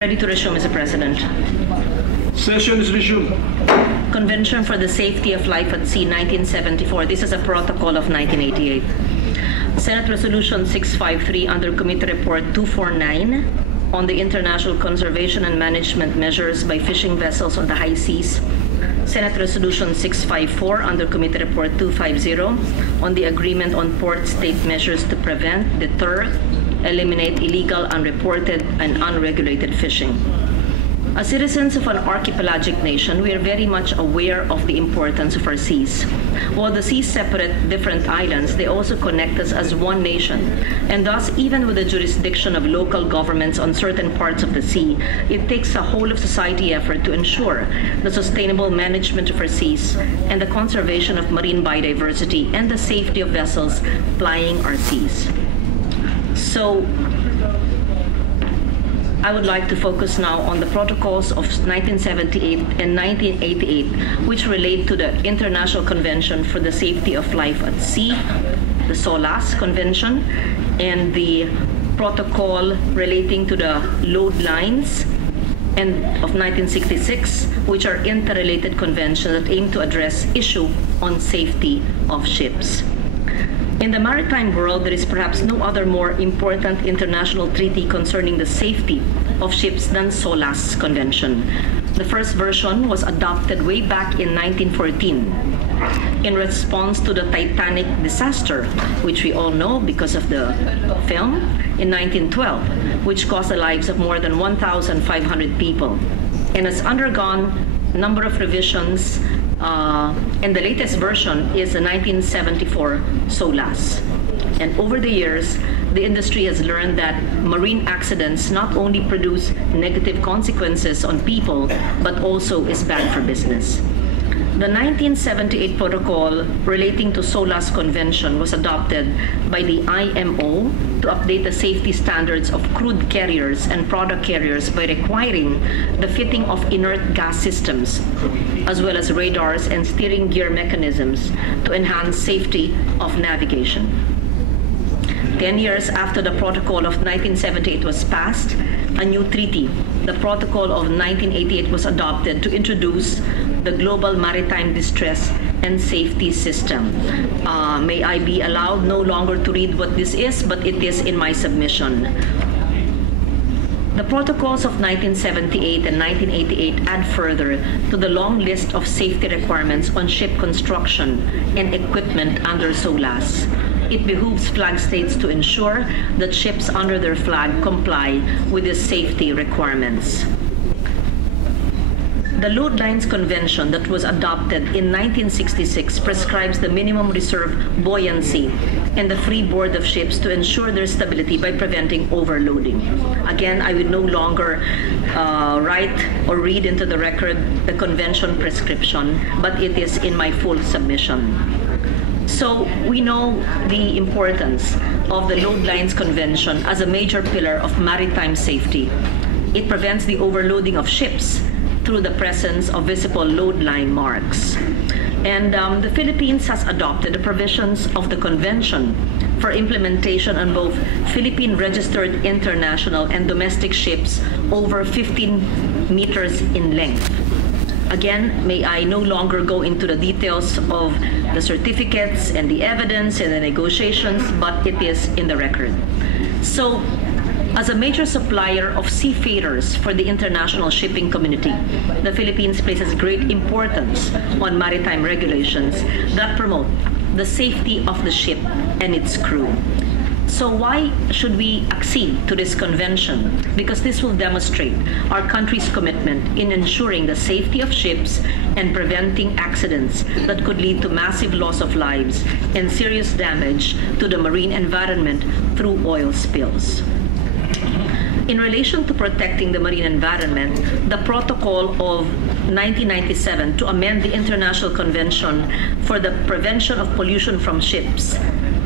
Ready to resume, Mr. President. Session is resumed. Convention for the Safety of Life at Sea, 1974. This is a protocol of 1988. Senate Resolution 653 under Committee Report 249 on the international conservation and management measures by fishing vessels on the high seas. Senate Resolution 654 under Committee Report 250 on the agreement on port state measures to prevent, deter, eliminate illegal, unreported, and unregulated fishing. As citizens of an archipelagic nation, we are very much aware of the importance of our seas. While the seas separate different islands, they also connect us as one nation. And thus, even with the jurisdiction of local governments on certain parts of the sea, it takes a whole of society effort to ensure the sustainable management of our seas and the conservation of marine biodiversity and the safety of vessels plying our seas. So, I would like to focus now on the protocols of 1978 and 1988, which relate to the International Convention for the Safety of Life at Sea, the SOLAS Convention, and the protocol relating to the load lines of 1966, which are interrelated conventions that aim to address issue on safety of ships. In the maritime world, there is perhaps no other more important international treaty concerning the safety of ships than SOLAS Convention. The first version was adopted way back in 1914 in response to the Titanic disaster, which we all know because of the film, in 1912, which cost the lives of more than 1,500 people, and has undergone a number of revisions. And the latest version is the 1974 SOLAS. And over the years, the industry has learned that marine accidents not only produce negative consequences on people, but also is bad for business. The 1978 protocol relating to SOLAS Convention was adopted by the IMO to update the safety standards of crude carriers and product carriers by requiring the fitting of inert gas systems, as well as radars and steering gear mechanisms to enhance safety of navigation. 10 years after the Protocol of 1978 was passed, a new treaty, the Protocol of 1988, was adopted to introduce the Global Maritime Distress and Safety System. May I be allowed no longer to read what this is, but it is in my submission. The protocols of 1978 and 1988 add further to the long list of safety requirements on ship construction and equipment under SOLAS. It behooves flag states to ensure that ships under their flag comply with the safety requirements. The Load Lines Convention that was adopted in 1966 prescribes the minimum reserve buoyancy and the free board of ships to ensure their stability by preventing overloading. Again, I would no longer write or read into the record the convention prescription, but it is in my full submission. So we know the importance of the Load Lines Convention as a major pillar of maritime safety. It prevents the overloading of ships through the presence of visible load line marks. And the Philippines has adopted the provisions of the convention for implementation on both Philippine-registered international and domestic ships over 15 meters in length. Again, may I no longer go into the details of the certificates and the evidence and the negotiations, but it is in the record. So, as a major supplier of seafarers for the international shipping community, the Philippines places great importance on maritime regulations that promote the safety of the ship and its crew. So why should we accede to this convention? Because this will demonstrate our country's commitment in ensuring the safety of ships and preventing accidents that could lead to massive loss of lives and serious damage to the marine environment through oil spills. In relation to protecting the marine environment, the Protocol of 1997 to amend the International Convention for the Prevention of Pollution from Ships,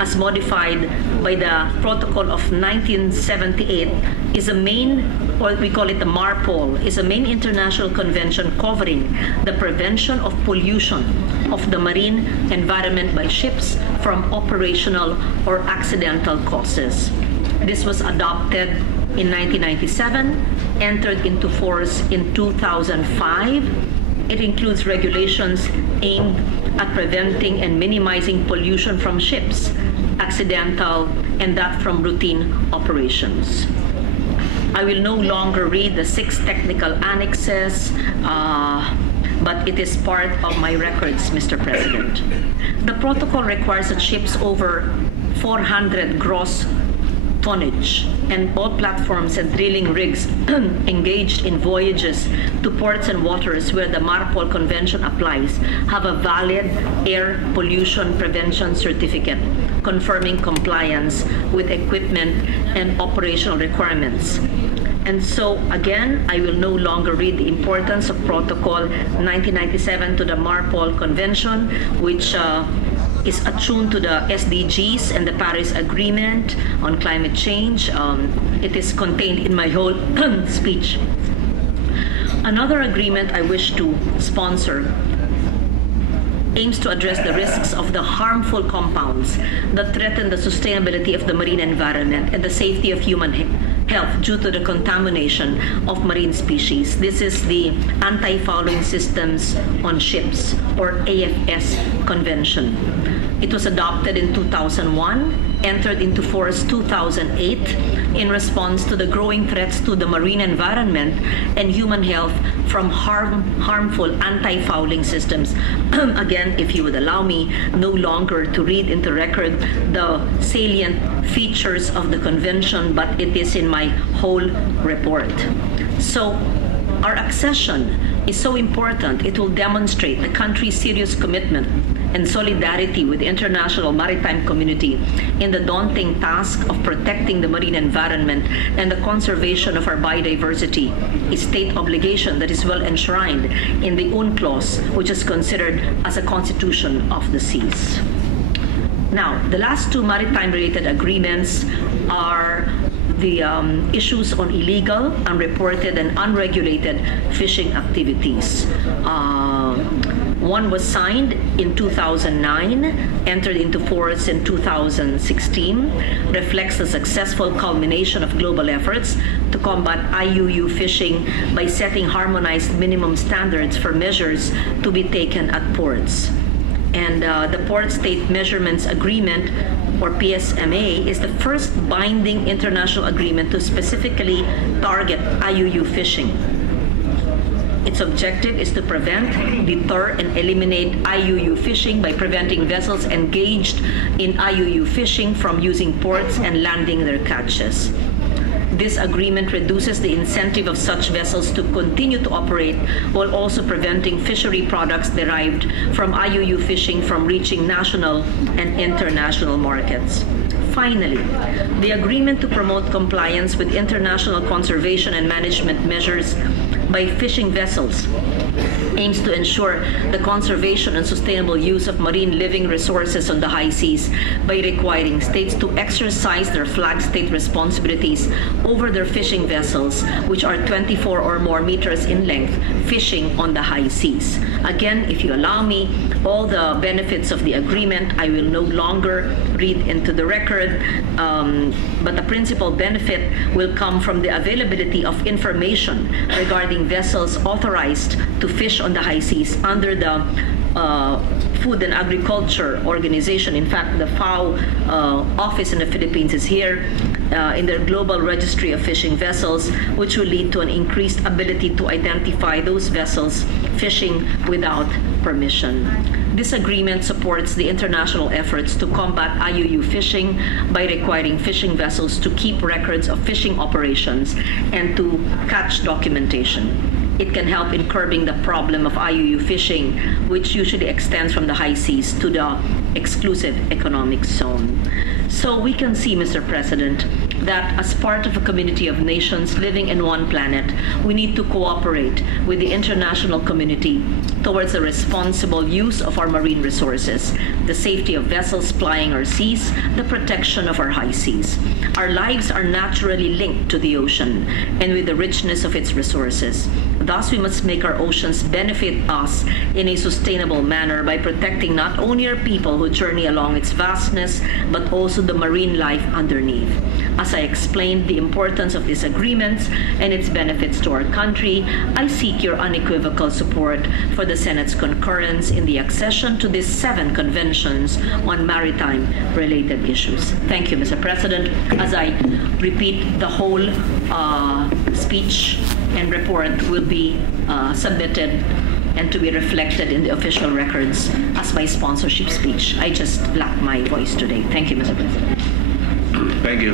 as modified by the Protocol of 1978, is a main, or we call it the MARPOL, is a main international convention covering the prevention of pollution of the marine environment by ships from operational or accidental causes. This was adopted in 1997, entered into force in 2005. It includes regulations aimed at preventing and minimizing pollution from ships, accidental and that from routine operations. I will no longer read the 6 technical annexes, but it is part of my records, Mr. President. The protocol requires that ships over 400 gross tonnage and all platforms and drilling rigs engaged in voyages to ports and waters where the MARPOL Convention applies have a valid air pollution prevention certificate confirming compliance with equipment and operational requirements. And so, again, I will no longer read the importance of Protocol 1997 to the MARPOL Convention, which is attuned to the SDGs and the Paris Agreement on climate change. It is contained in my whole speech. Another agreement I wish to sponsor aims to address the risks of the harmful compounds that threaten the sustainability of the marine environment and the safety of human health due to the contamination of marine species. This is the Anti-Fouling Systems on Ships, or AFS Convention. It was adopted in 2001, entered into force 2008 in response to the growing threats to the marine environment and human health from harmful anti-fouling systems. Again, if you would allow me no longer to read into record the salient features of the convention, but it is in my whole report. So our accession is so important. It will demonstrate the country's serious commitment and solidarity with the international maritime community in the daunting task of protecting the marine environment and the conservation of our biodiversity, a state obligation that is well enshrined in the UNCLOS, which is considered as a constitution of the seas. Now, the last 2 maritime-related agreements are the issues on illegal, unreported, and unregulated fishing activities. One was signed in 2009, entered into force in 2016, reflects the successful culmination of global efforts to combat IUU fishing by setting harmonized minimum standards for measures to be taken at ports. And the Port State Measurements Agreement, or PSMA, is the first binding international agreement to specifically target IUU fishing. Its objective is to prevent, deter, and eliminate IUU fishing by preventing vessels engaged in IUU fishing from using ports and landing their catches. This agreement reduces the incentive of such vessels to continue to operate while also preventing fishery products derived from IUU fishing from reaching national and international markets. Finally, the agreement to promote compliance with international conservation and management measures by fishing vessels aims to ensure the conservation and sustainable use of marine living resources on the high seas by requiring states to exercise their flag state responsibilities over their fishing vessels, which are 24 or more meters in length, fishing on the high seas. Again, if you allow me, all the benefits of the agreement I will no longer read into the record, but the principal benefit will come from the availability of information regarding vessels authorized to fish on the high seas under the Food and Agriculture Organization. In fact, the FAO office in the Philippines is here in their Global Registry of Fishing Vessels, which will lead to an increased ability to identify those vessels fishing without permission. This agreement supports the international efforts to combat IUU fishing by requiring fishing vessels to keep records of fishing operations and to catch documentation. It can help in curbing the problem of IUU fishing, which usually extends from the high seas to the exclusive economic zone. So we can see, Mr. President, that as part of a community of nations living in one planet, we need to cooperate with the international community towards the responsible use of our marine resources, the safety of vessels plying our seas, the protection of our high seas. Our lives are naturally linked to the ocean and with the richness of its resources. Thus, we must make our oceans benefit us in a sustainable manner by protecting not only our people who journey along its vastness, but also the marine life underneath. As as I explained the importance of these agreements and its benefits to our country, I seek your unequivocal support for the Senate's concurrence in the accession to these 7 conventions on maritime-related issues. Thank you, Mr. President. As I repeat, the whole speech and report will be submitted and to be reflected in the official records as my sponsorship speech. I just lack my voice today. Thank you, Mr. President. Thank you.